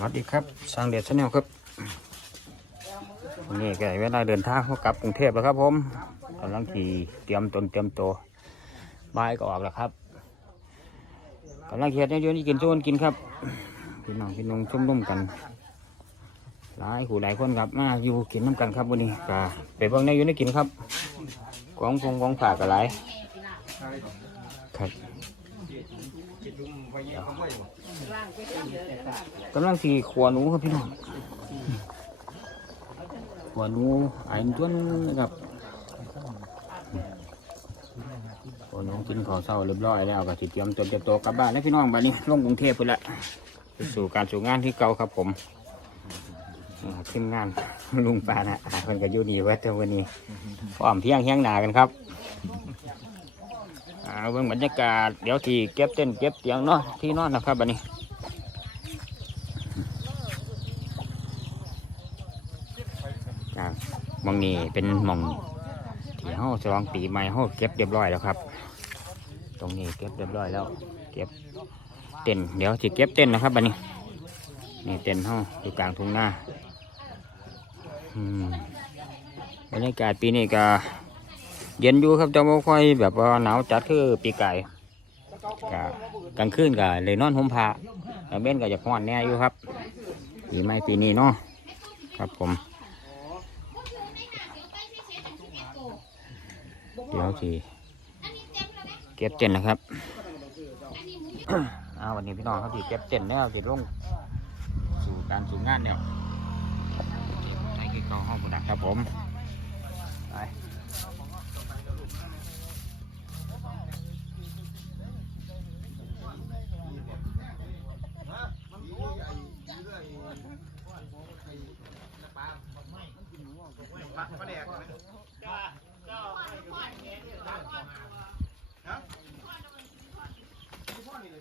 วัสดีครับสร้างเดชชาแนลครับนี่ก็เวลาเดินทางเขากลับกรุงเทพแล้วครับผมกำลังขี่เตรียมตนเตรียมตัวบายก็ออกแล้วครับกำลังเขียดในเดือนนี้กินชวนกินครับพี่น้องพี่น้องชุ่มนุ่มกันหลายผู้หลายคนครับมาอยู่กินน้ำกันครับวันนี้ก็ไปเบิ่งในอยู่ในกินครับกองพงกองฝากกันหลายครับ กำลังสีขวหนูครับพี่น้องขวหนูไอ้ต้นนะครับขวหนูกินข้าวเช้าเรียบร้อยแล้วก็สิเตรียมตัวเตรียมตัวกลับบ้านแล้วพี่น้องบ้านนี้ลงกรุงเทพไปละไปสู่การสู่งานที่เก่าครับผมนี่ครับทีมงานลุงปานะอาคนกับยูนี่ว้แต่วันนี้พร้อมเที่ยงเที่ยงหนากันครับ อ่าเบื้องบรรยากาศ เดี๋ยวที่เก็บเต้นเก็บเตียงเนาะที่นอนนะครับบันนี้จากมองนี้เป็นมองที่ห้าฉลองปีใหม่ห้าเก็บเรียบร้อยแล้วครับ ตรงนี้เก็บเรียบร้อยแล้ว เก็บเต้นเดี๋ยวจะเก็บเต้นนะครับบัดนี้นี่เต้นห้าอยู่กลางทุ่งนาบรรยากาศปีนี้ก็ เย็นอยู่ครับแต่ไม่ค่อยแบบว่าหนาวจัดคือปีไก่กกลางคืนก็เลยนอนห่มผ้ากลางเบ้นก็จะพอนแน่อยู่ครับปีใหม่ปีนี้เนาะครับผม เดี๋ยวทีเก็บเต็นนะครับอาวันนี้พี่น้องเขาทีเก็บเต็นแล้วทีลงสู่การสู่งานแล้วใช้คื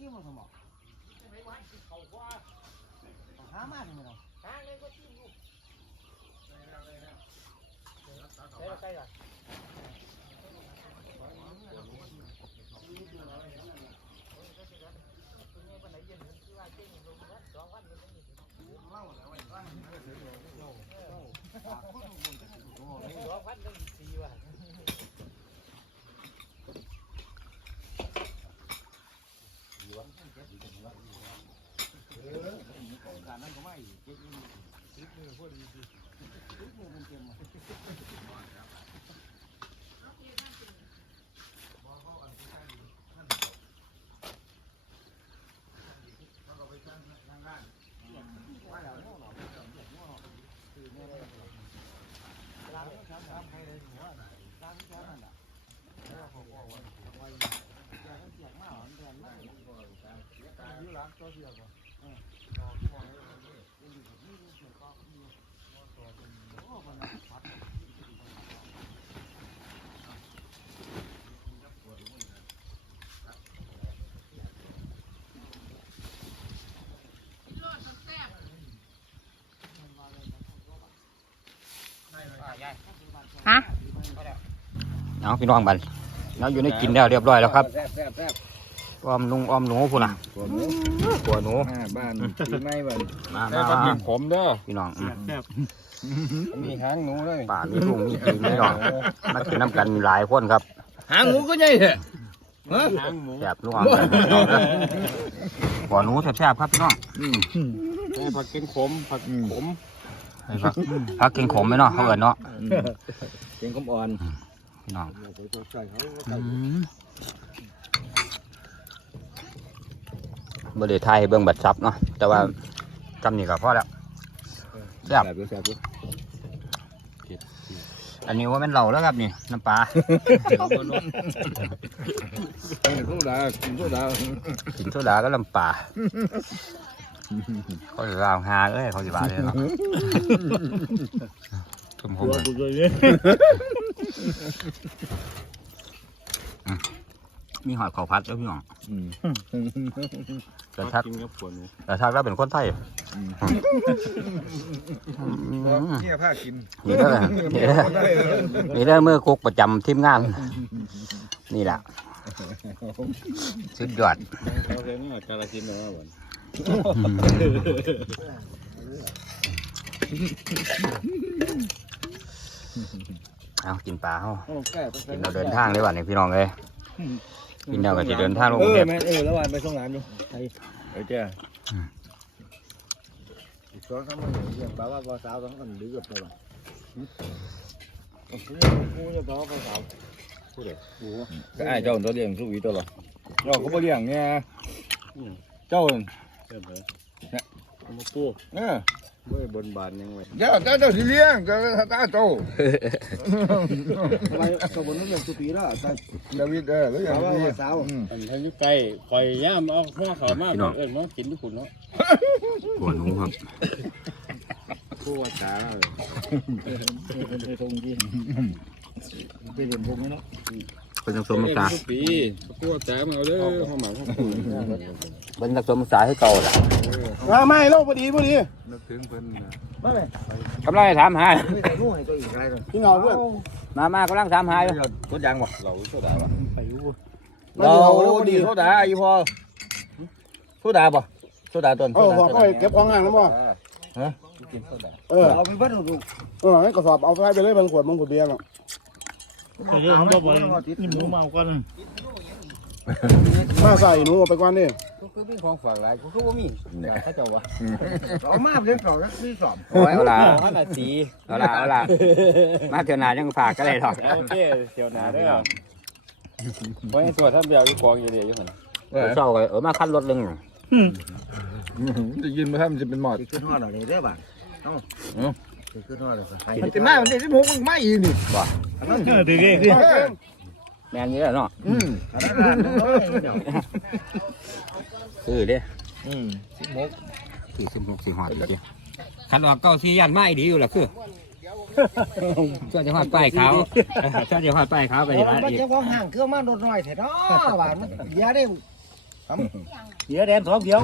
อเกาห้อง บุดักครับผมไปฮะ เอาพี่น้องบันเราอยู่ในกินแล้วเรียบร้อยแล้วครับแซ่บแซ่บแซ่บอ้อมลุงอ้อมหนูพุ่นน่ะตัวหมูตัวหนูอ่าบ้านปีใหม่บ้านมาแต่มาก็กิมานผมเด้อพี่น้องอืมมีหางหนูเลยป่ามีทุ่งมีปีมีน้องมากินน้ำกันหลายคนครับหางหมูก็ใหญ่เหรอหางหมูแซ่บนุ่มกันพี่น้องเด้อหัวหนูแซ่บๆครับพี่น้องให้ผักกินขมผักขมให้พักพักกินขมไหมเนาะเขาเอินเนาะกินขมอ่อน พี่น้องใส่เขาอืมบริไทยเบิ่งบัตรซับเนาะแต่ว่าจำนี่ก็พอแล้วแซ่บแซ่บแซ่บอันนี้ว่าเป็นเหล่าแล้วครับนี่น้ำปลากินโซดากินโซดากินโซดาก็ลำปลาเขาจะเอาหาเอ้ยเขาจะบาเลยเนาะทุ่มผม เลยบุกเลยเนี่ยมีหอยเขาพัดแล้วพี่น้องแต่ทักกินกับผลแต่ทักแล้วเป็นคนไทยเนี่ยผ้ากินนี่เด้อนี่เด้อนี่เด้อมือกุกประจำทีมงาน นี่แหละสุดยอดเขาเลยนี่กาลกินนะว่าบ่น เอากินปลาเฮาโอ้แก่ไปกินเราเดินทางเลยว่ะนี่พี่น้องเลยกินเราก็จะเดินทางลงกเอรุงเทอพแม่เออแล้ววันไปส่งร้านอยู่ไอ้เออเจ้าสองสามวันเยี่ยมป้าว่าพอสาวสองคนดื้อกับเรากูจะท้อพอสาวพูดเลยก็ไอ้เจ้าตัวเลี้ยงสุวีตัวหรอเจ้าเขาบ่เลี้ยงเนี่ยเจ้าเนี่ยมาปูเอ อไม่บนบานยังไงเจ้าเจ้าเจ้าสิเลี้ยงเจ้าตาโตทำไมสมบูรณ์ต้องสุปีแล้วแต่ดาวิดเออแล้วอย่างนี้สาวอืมอันนี้อยู่ใกล้คอยย่ามเอาข้อเขามาเอิญมากินทุกคนเนาะหัวหนูครับผู้ว่าจ้าเลยเป็นไปตรงที่เป็นเหรียญพวกนี้เนาะ เป็นนักสมศึกษาทุกปีผู้ว่าจ้ามาเอาเด้อข้าวหมาข้าวปุ๋ยเป็นนักสมศึกษาให้เก่าแหละมาไม่โลกพอดีพอดีนึกถึงเพิ่นกำลังจะถามหาไม่ได้รู้ให้ตัวอีกอะไรเลยพี่เงาเพื่อนมามากำลังถามหาอยู่รถยางบ่เราโซดาว่ะเราดีโซดาอีพอโซดาบ่โซดาต้นเออพอไปเก็บของงานแล้วบ่กินโซดาเออเอาไปวัดดูเออให้กระสอบเอาไปไปเลยบางขวดบางขวดเบียร์หรอก เรื่องบ่บ่นี่หมูเมากันมาใส่หนูเอาไปก่อนนี่ก็คือเป็นของฝากหลายก็คือว่ามีข้าเจ้าวะเอามาเลี้ยงสองที่สองโอ้ยเอาละห้านาทีเอาละเอาละมาเถอะนายังฝากก็เลยหรอกโอเคเดี๋ยวนาได้หรอเพราะไอ้ตัวท่านเบียวอยู่กองอยู่เดียวอยู่หันเศร้าเลยเออมาคันรถลึงจะยินมาทำจะเป็นหมอดขึ้นห้อหน่อยได้ป่ะเอ้า ขึ้นห้อเลยมันจะมามันจะสิบหกมันไม่อีนี่ดีดีดีแมนนี่แหละเนาะอืมคือเด้อืมสิบหกสี่สิบหกสี่หอดอยู่ดิคันออกเก้าสี่ยันไม่ดีอยู่ล่ะคือช่วยจะหอดป้ายขาวช่วยจะหอดป้ายขาวไปที่ร้านมันอีกจะว่าห่างเครื่องมาโดนหน่อยเถอะเนาะหวานเยอะได้เสียแดนสองเดียว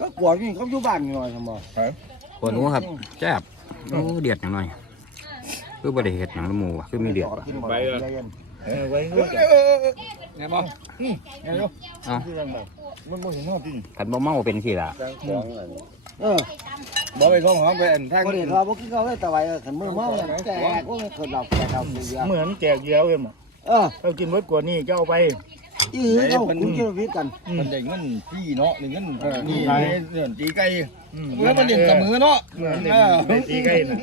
ก็กลัวนี่เขาอยู่บ้านหน่อยสมอ หัวหนูครับแซ่บโอ้เดือดอย่างหน่อย คือบริเหตุอย่างละหมูอะคือมีเดือดว่ะไปเลยไว้ด้วยไงบ่มันบ่เห็นห้อจริงขันบ่เมาเป็นสิล่ะเออบ่ไปส่งของไปอันทางคนเห็นเราบ่กินเขาเลยแต่ไว้ขันมือเมาเนี่ยแกก็ไม่เคยดอกแกดอกเยอะเหมือนแจกเดียวเองเออเขากินไว้กว่านี้จะเอาไป อีเขาคุณกินวิทย์กันมันได้เงินพี่เนาะได้เงินนี่เงินตีไก่แล้วมันเด่นเสมอเนาะเหมือนตีใกล้น่ะ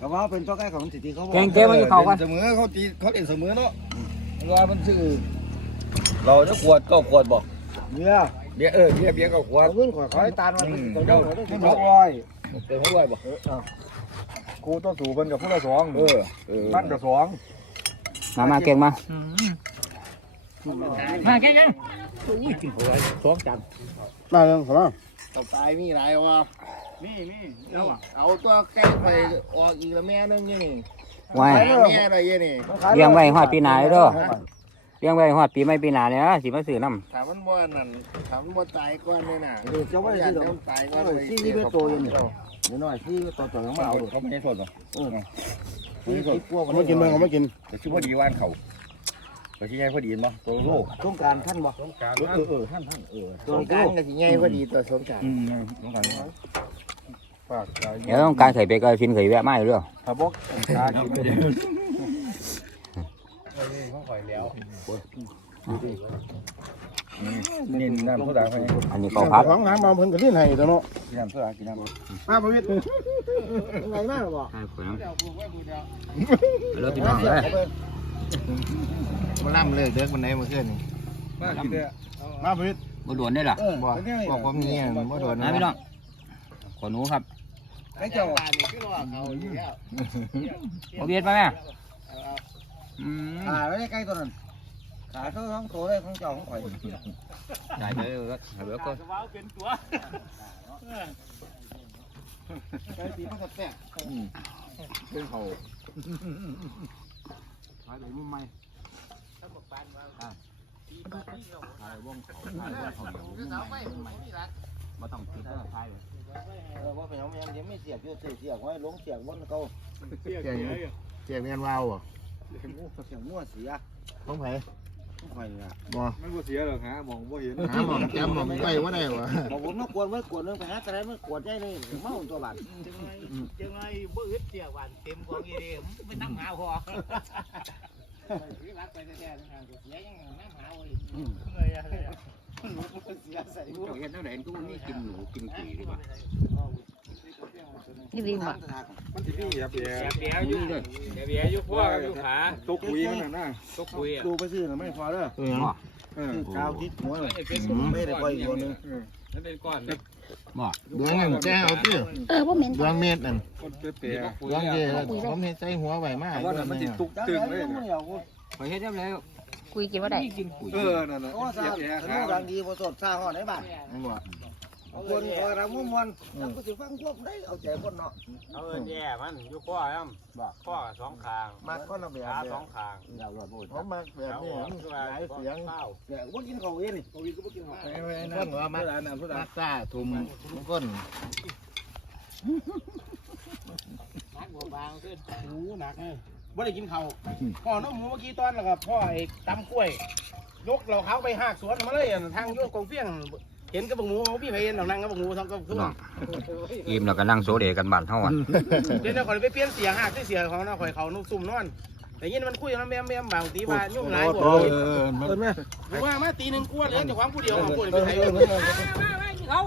ก็ว่าเป็นตัวใกล้ของสิทธิเขาแกงเกมมันจะเข้ากันเสมอเขาตีเขาเด่นเสมอเนาะว่ามันซื้อเราจะขวดก็ขวดบอกเนี่ยเบี้ยเออเบี้ยเบี้ยก็ขวดเอาเงินขอขอให้ตาลมาตัวเดียวได้ที่ที่บบออกกว่าเดี๋ยวเขาไหวบอกกูต้องสู่เพิ่นกับผู้ละสองเออบ้านกับสองมามาเก่งมา มาแค่ยังอุ้ยกินหัวสองจานมาเรื่องของเราตบตายมีหลายวะนี่นี่เอาอะเอาตัวใกล้ไปออกอีกละแม่นึงนี่นี่ไว้แม่อะไรยี่นี่เลี้ยงไว้ฮอดปีหน้าเลยเด้อเลี้ยงไว้ฮอดปีใหม่ปีหน้าเนี่ยนะสิมาซื้อน้ถามมันบ่นั่นถามมันบ่ตายก่อนนี่น่ะเดี๋ยวจะไว้อยาที่กเราให้มันตายก่อนที่นี่เป็นตัวอยู่นี่นิดหน่อยที่ตัวตัวของเราเขาไม่ได้สดหรอที่ที่พวกเขาไม่กินมันเขาไม่กินแต่ชื่อว่าดีว่านเขา แต่ที่ใหญ่พอดีมั้งตัวโลกสงการท่านบ่เออเออท่านท่านเออสงการก็สิใหญ่พอดีตัวสงการอืมต้องการฝากใจำเดี๋ยวต้องการไข่เป็ดก็ฟินไข่แวะมาอยู่เรื่องถ้าบอกตากินเขาคอยแล้วนี่น้ำโซดาไปอันนี้ก็พัดของน้ำมาเพิ่นก็ลิ้นให้ตัวเนาะน้ำโซดากินน้ำมาประวิตรไงมากบ่ใช่ผมเลิกพี่น้องเลย มันล่ำเลยเด็กมันไหนมาขึ้นนี่มากินได้มาประวิตรบ่ด่วนได้ล่ะบอกบอกผมนี่มันบ่โดนนะพี่น้องขอหนูครับไอ้เจ้านี่คือว่าเขาอยู่แล้วบ่เบียดมาแม่อืมขาไว้ใกล้ตัวนั้นขขาเท่าท้องโตเลยของเจ้าของข่อยได้เลยก็หาเบิกก็ว้าวเป็นตัวไก่ตีมันก็แตกเป็นเขา ขายได้มือใหม่มาต้องติดแล้วท้ายเลยเออว่าเป็นยังยังไม่เสียบอยู่เสียบไว้ลงเสียบบนเขาเสียแกงแกงแมนวาวอะเสียบมั่วเสียของไผของ ข่อยนี่ล่ะบ่มันบ่เสียหรอกฮะมองบ่เห็นหาหมองแก้มหมองไก่ว่าได้วะบอกผมมากวนไว้กวนนึงไปหาอะไรมันกวนใจเลยเมาตัวบาดยังไงบ่อึดเสียวันเต็มกองอีเด้มไปนั่งหาพอรักไปแท้ๆทางเสียยังน้ำหาเว้ยเฮ้ยเสียใส่เห็นเท่าไหร่กูนี่กินหนูกินกี่ดีกว่า นี่ดีมากมันสิพี่อย่าเปียเปียอยู่อย่าเปียอยู่พ่ออยู่ขาตกคุยมันน่ะนะตกคุยอะดูไปซื้อน่ะไม่พอเด้อเออเออซื้อกาวทิศหัวเลยเป็นไม่ได้ปล่อยอีกตัวนึงนั่นเป็นก้อนนะบ่ดวงนั่นแก้เอาติเออว่าเหม็นดวงเม็ดนั่นคนเปียดวงเจผมเฮ็ดใส่หัวไว้มาว่ามันสิตุกตึงเลยไปเฮ็ดได้แล้วคุยกินว่าได้กินปุ๋ยเออนั่นน่ะโอ้ซาเปียขขานมดังดีบ่สดซาฮอดได้บ้านนั่นบ่ คนคอยรำม่วนๆแล้วก็สิฟังพวกได้เอาใจคนเนาะเอาเอิ้นแย่มันอยู่ข้อน้ำข้อสองข้างมาคนละแบบขาเนี่ยสองข้างอยากรอดบ่ผมมาแบบนี้มันหลายเสียงข้าวเนี่ยบ่กินข้าวเองนี่บ่กินก็บ่กินข้าวไปไว้นั่นว่ามามาซาทุ่มทุกคนนักบ่บางขึ้นโอ้หนักเลยบ่ได้กินข้าวพ่อน้องหมูเมื่อกี้ตอนแล้วก็พ่อไอ้ตำกล้วย ยกเราเขาไปหากสวนมาเลยอะทางโยกกองเฟี้ยง เห็นกับบักหมูเขาพี่ไปเห็นเรานั่งกับบักหมูทำกับคือน้องอิ่มแล้วก็นั่งโซเดกันบ้านเฮาอะเดี๋ยวเราขอไปเปลี่ยนเสียงหากที่เสียของเราข่อยเขานุ่มซุ่มนอนแต่ยินมันคุยกันแม่แม่บางทีว่ายุ่งหลายกว่าเออแม่ว่ามาตีหนึ่งกลัวเหลือแต่ความผู้เดียวของผู้เดียวไปไทยเขา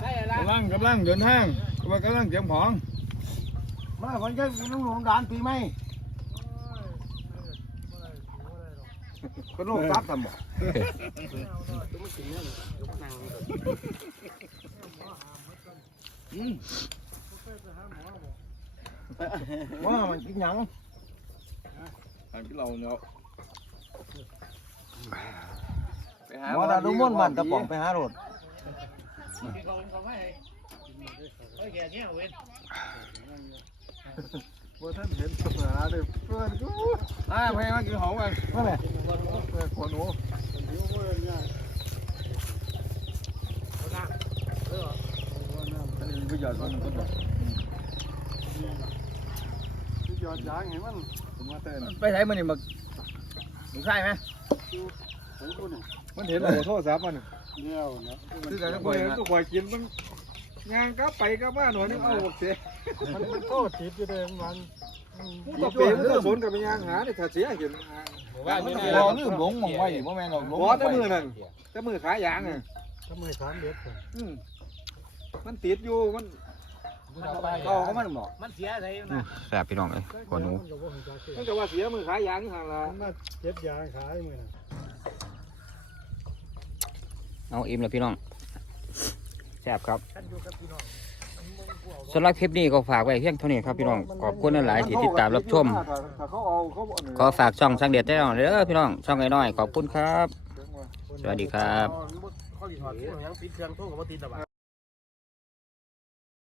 ได้ละกำลังกำลังเดินทางกำลังกำลังเตรียมของมาคนจะน้องหลวงดานปีใหม่ ก็โลกซับทำบ่ว่ามันกินหยังอันที่เราเนาะว่าเราดูม่วนมันตะป๋องไปหาร ถบ่ท่านเห็นปัญหาเลยเพื่อนกูอ่าไปมากินของกันว่าไงเพื่อนคนหนูประโยชน์มันก็หยอดยางเห็นมันผมมาเต้นไปไหนมันนี่มามึงใช่ไหมมันเห็นอะไรโทษสามมันเดี่ยวนะคือแต่ก็เห็นก็คอยกินมัน งานก็ไปก็มาหน่อยนึงเอาโอเคมันมันโตติดอยู่เลยมันกูก็เปลี่ยนกูก็สนกับไปยางหาเนี่ยถ้าเสียเห็นว่านี่บ่ลืมหลงมองไว้บ่แม่นหรอกหลงบ่แต่มือนั่นแต่มือขายางอะทำไมสามเด็ดอืมมันติดอยู่มันเขาก็มันบอกมันเสียอะไรอื้อแซ่บพี่น้องเอ้ยขอหนูมันก็ว่าเสียมือขายางห่างละมาเจ็บยาขายมือเอาอิ่มแล้วพี่น้องแซ่บครับสำหรับคลิปนี้ก็ฝากไว้เพียงเท่านี้ครับพี่น้องขอบคุณหลายๆที่ติดตามรับชมถ้าเขาเอาเขาขอฝากช่องสังเด็ดได้หน่อยเด้อพี่น้องช่องไอ้น้อยขอบคุณครับ สวัสดีครับ